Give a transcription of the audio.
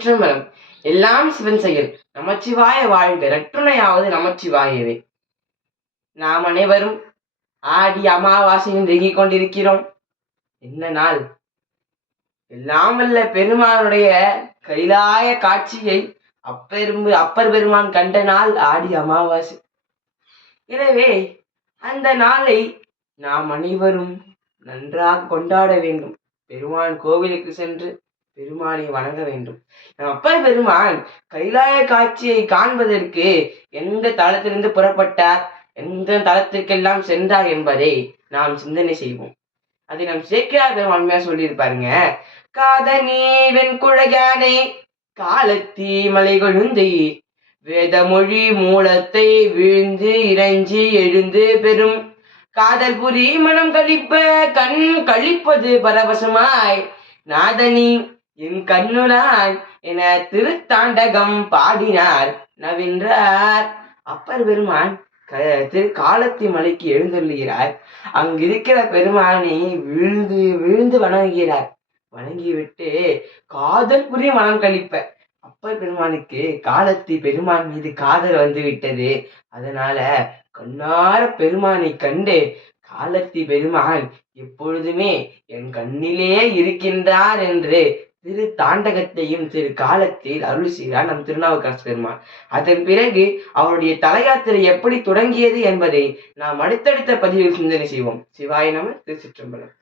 சிற்றம்பலம். எல்லாம் சிவன் செயல். நமச்சிவாய வாழ்க. ரட்டுணையாவது நமச்சிவாயவே. நாம் அனைவரும் ஆடி அமாவாசையில் நெருங்கிக் கொண்டிருக்கிறோம். என்ன நாள்? எல்லாம் வல்ல பெருமானுடைய கைலாய காட்சியை அப்பெரும்பு அப்பர் பெருமான் கண்ட நாள் ஆடி அமாவாசை. எனவே அந்த நாளை நாம் அனைவரும் நன்றாக கொண்டாட வேண்டும். பெருமான் கோவிலுக்கு சென்று பெருமானை வணங்க வேண்டும். நம் அப்பர் பெருமான் கைலாய காட்சியை காண்பதற்கு எந்த தளத்திலிருந்து புறப்பட்டார்? எந்த தளத்திற்கெல்லாம் சென்றார் என்பதை நாம் சிந்தனை செய்வோம். அதை நம் சேக்கிரார் பெருமான்மையா சொல்லியிருப்பாருங்க. காதனே வெண்குழையானே காலத்தி மலை கொழுந்தை வேதமொழி மூலத்தை வீழ்ந்து இறைஞ்சி எழுந்து பெறும். காதல் புரி மனம் கழிப்ப கண் கழிப்பது பரவசமாய். நாதனி என் கண்ணுனாய் என திருத்தாண்டகம் பாடினார். நவின்றார். அப்பர் பெருமான் க- திரு காலத்தி மலைக்கு எழுந்துள்ளுகிறார் அங்கிருக்கிற பெருமானை விழுந்து விழுந்து வணங்குகிறார். வணங்கிவிட்டு காதல் புரிய மனம் கழிப்ப. அப்பர் பெருமானுக்கு காலத்தி பெருமான் மீது காதல் வந்து விட்டது அதனால கண்ணார பெருமானை கண்டு காலத்தி பெருமான் எப்பொழுதுமே என் கண்ணிலே இருக்கின்றார் என்று திரு தாண்டகத்தையும் திரு காலத்தில் அருள் செய்கிறார் நம் திருநாவுக்கரசு பெருமான். அதன் பிறகு அவருடைய தலையாத்திரை எப்படி தொடங்கியது என்பதை நாம் அடுத்தடுத்த பதிவில் சிந்தனை செய்வோம். சிவாய நம திருச்சிற்றம்பலம்.